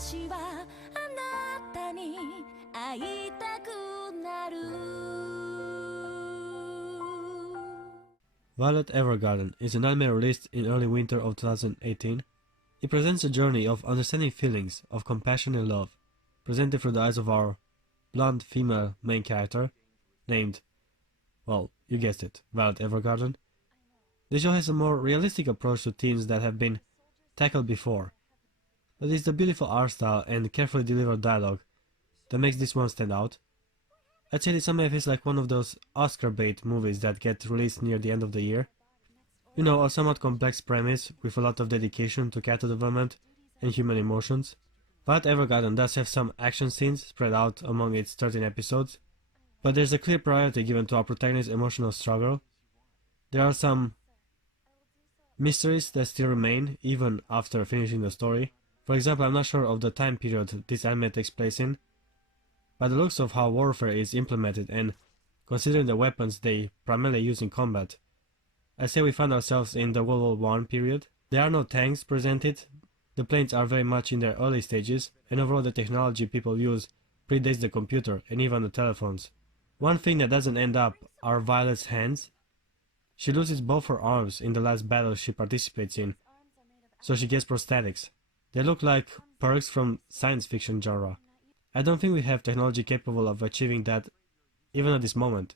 私はあなたに会いたくなる Violet Evergarden is an anime released in early winter of 2018. It presents a journey of understanding feelings of compassion and love, presented through the eyes of our blonde female main character, named, well, you guessed it, Violet Evergarden. The show has a more realistic approach to themes that have been tackled before, but it's the beautiful art style and carefully delivered dialogue that makes this one stand out. I'd say this anime feels like one of those Oscar bait movies that get released near the end of the year. You know, a somewhat complex premise with a lot of dedication to character development and human emotions. Violet Evergarden does have some action scenes spread out among its 13 episodes, but there's a clear priority given to our protagonist's emotional struggle. There are some mysteries that still remain even after finishing the story. For example, I'm not sure of the time period this anime takes place in. By the looks of how warfare is implemented and considering the weapons they primarily use in combat, I say we find ourselves in the World War I period. There are no tanks presented, the planes are very much in their early stages, and overall the technology people use predates the computer and even the telephones. One thing that doesn't end up are Violet's hands. She loses both her arms in the last battle she participates in, so she gets prosthetics. They look like perks from science fiction genre. I don't think we have technology capable of achieving that even at this moment.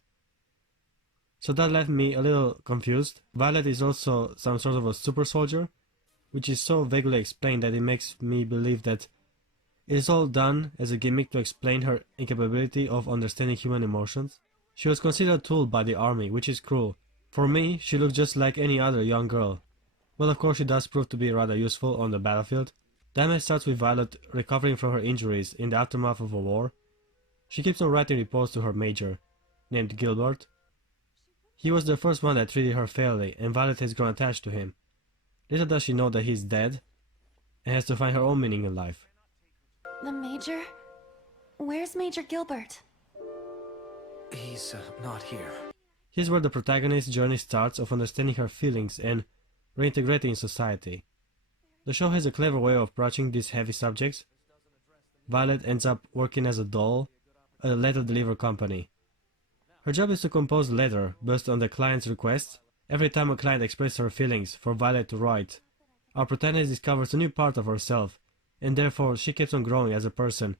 So that left me a little confused. Violet is also some sort of a super soldier, which is so vaguely explained that it makes me believe that it is all done as a gimmick to explain her incapability of understanding human emotions. She was considered a tool by the army, which is cruel. For me, she looks just like any other young girl. Well, of course she does prove to be rather useful on the battlefield. The anime starts with Violet recovering from her injuries in the aftermath of a war. She keeps on writing reports to her major, named Gilbert. He was the first one that treated her fairly, and Violet has grown attached to him. Little does she know that he's dead, and has to find her own meaning in life. The Major? Where's Major Gilbert? He's not here. Here's where the protagonist's journey starts of understanding her feelings and reintegrating in society. The show has a clever way of approaching these heavy subjects. Violet ends up working as a doll at a letter delivery company. Her job is to compose a letter based on the client's request. Every time a client expresses her feelings for Violet to write, our protagonist discovers a new part of herself, and therefore she keeps on growing as a person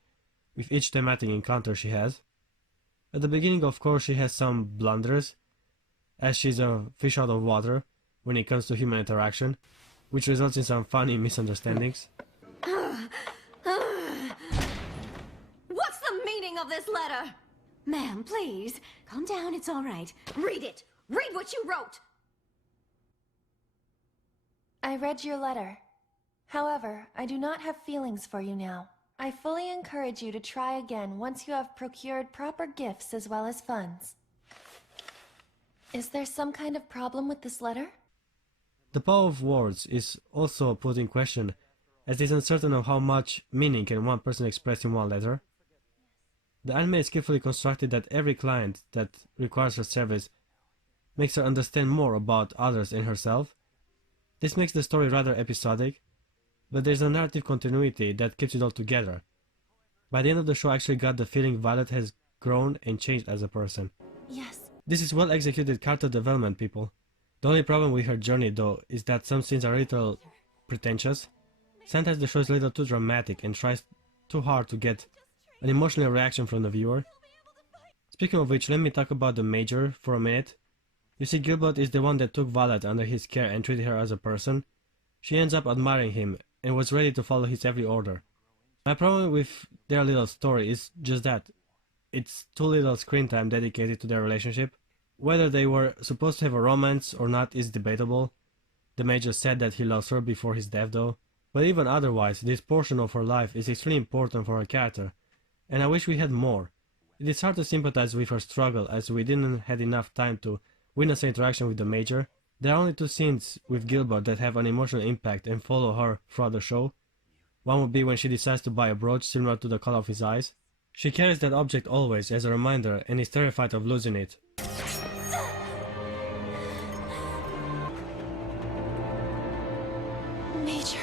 with each thematic encounter she has. At the beginning, of course, she has some blunders, as she's a fish out of water when it comes to human interaction, which results in some funny misunderstandings. What's the meaning of this letter? Ma'am, please. Calm down, it's all right. Read it! Read what you wrote! I read your letter. However, I do not have feelings for you now. I fully encourage you to try again once you have procured proper gifts as well as funds. Is there some kind of problem with this letter? The power of words is also put in question, as it is uncertain of how much meaning can one person express in one letter. The anime is carefully constructed that every client that requires her service makes her understand more about others and herself. This makes the story rather episodic, but there's a narrative continuity that keeps it all together. By the end of the show, I actually got the feeling Violet has grown and changed as a person. Yes. This is well executed character development, people. The only problem with her journey, though, is that some scenes are a little pretentious. Sometimes the show is a little too dramatic and tries too hard to get an emotional reaction from the viewer. Speaking of which, let me talk about the Major for a minute. You see, Gilbert is the one that took Violet under his care and treated her as a person. She ends up admiring him and was ready to follow his every order. My problem with their little story is just that it's too little screen time dedicated to their relationship. Whether they were supposed to have a romance or not is debatable. The Major said that he loves her before his death, though. But even otherwise, this portion of her life is extremely important for her character, and I wish we had more. It is hard to sympathize with her struggle, as we didn't have enough time to witness her interaction with the Major. There are only 2 scenes with Gilbert that have an emotional impact and follow her throughout the show. One would be when she decides to buy a brooch similar to the color of his eyes. She carries that object always as a reminder and is terrified of losing it. Major...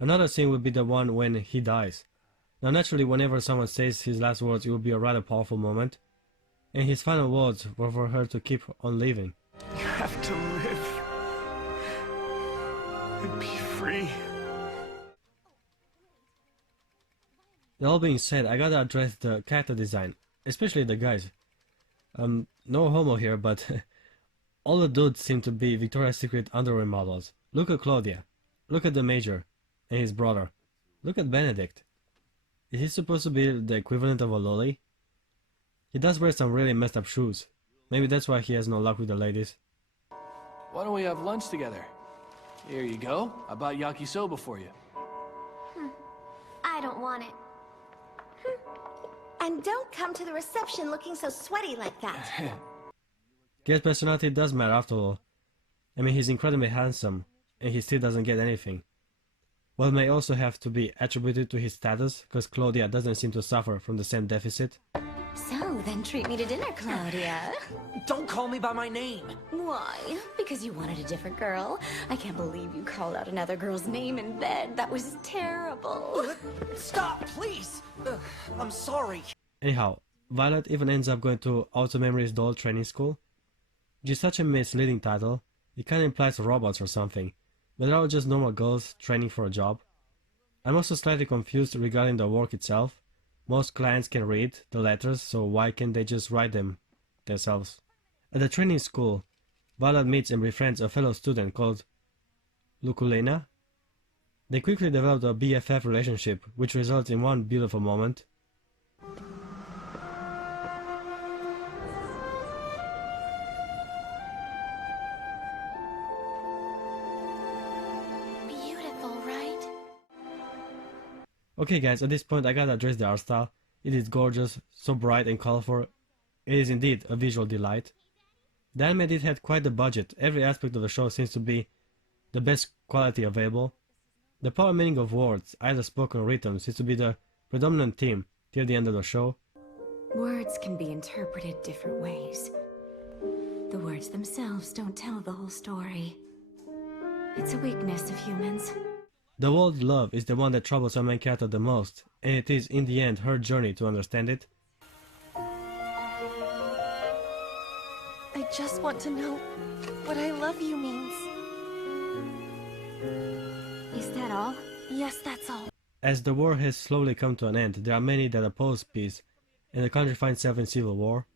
Another scene would be the one when he dies. Now naturally, whenever someone says his last words, it will be a rather powerful moment, and his final words were for her to keep on living. You have to live and be free. That all being said, I gotta address the character design, especially the guys. No homo here, but all the dudes seem to be Victoria's Secret underwear models. Look at Claudia. Look at the Major and his brother. Look at Benedict. Is he supposed to be the equivalent of a lolly? He does wear some really messed up shoes. Maybe that's why he has no luck with the ladies. Why don't we have lunch together? Here you go. I bought yakisoba for you. I don't want it. And don't come to the reception looking so sweaty like that. Guy's personality does matter after all. I mean, he's incredibly handsome, and he still doesn't get anything. Well, it may also have to be attributed to his status, because Claudia doesn't seem to suffer from the same deficit. So, then treat me to dinner, Claudia. Don't call me by my name. Why? Because you wanted a different girl? I can't believe you called out another girl's name in bed. That was terrible. Stop, please. I'm sorry. Anyhow, Violet even ends up going to Auto Memory's doll training school, which is such a misleading title. It kinda implies robots or something, but they're all just normal girls training for a job. I'm also slightly confused regarding the work itself. Most clients can read the letters, so why can't they just write them themselves? At the training school, Violet meets and befriends a fellow student called Luculena. They quickly develop a BFF relationship, which results in one beautiful moment. Beautiful, right? Okay guys, at this point I gotta address the art style. It is gorgeous, so bright and colorful. It is indeed a visual delight. The anime did have quite the budget. Every aspect of the show seems to be the best quality available. The power meaning of words, either spoken or written, seems to be the predominant theme till the end of the show. Words can be interpreted different ways. The words themselves don't tell the whole story. It's a weakness of humans. The word love is the one that troubles our main character the most, and it is in the end her journey to understand it. I just want to know what I love you means. Is that all? Yes, that's all. As the war has slowly come to an end, there are many that oppose peace, and the country finds itself in civil war.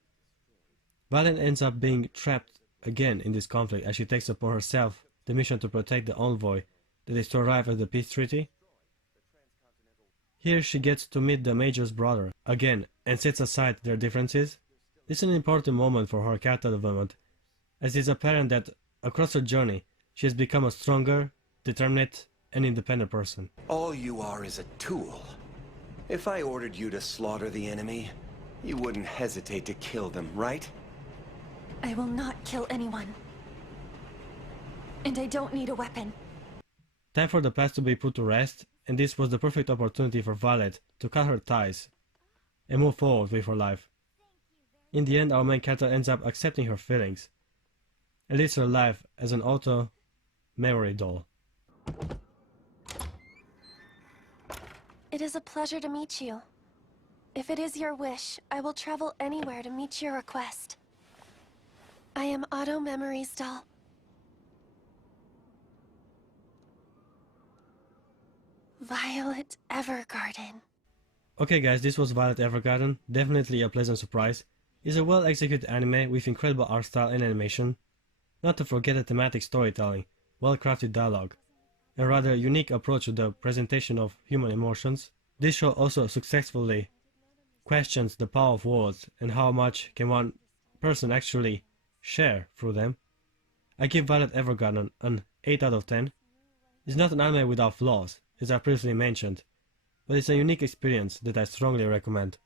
Violet ends up being trapped again in this conflict as she takes upon herself the mission to protect the envoy that is to arrive at the peace treaty. Here she gets to meet the Major's brother again and sets aside their differences. This is an important moment for her character development, as it is apparent that across her journey she has become a stronger, determined, and independent person. All you are is a tool. If I ordered you to slaughter the enemy, you wouldn't hesitate to kill them, right? I will not kill anyone. And I don't need a weapon. Time for the past to be put to rest, and this was the perfect opportunity for Violet to cut her ties and move forward with her life. In the end, our main character ends up accepting her feelings and lives her life as an auto memory doll. It is a pleasure to meet you. If it is your wish, I will travel anywhere to meet your request. I am Auto Memory's doll. Violet Evergarden. Okay guys, this was Violet Evergarden. Definitely a pleasant surprise. It's a well executed anime with incredible art style and animation. Not to forget the thematic storytelling, well crafted dialogue, and rather unique approach to the presentation of human emotions. This show also successfully questions the power of words and how much can one person actually share through them. I give Violet Evergarden an 8 out of 10. It's not an anime without flaws, as I previously mentioned, but it's a unique experience that I strongly recommend.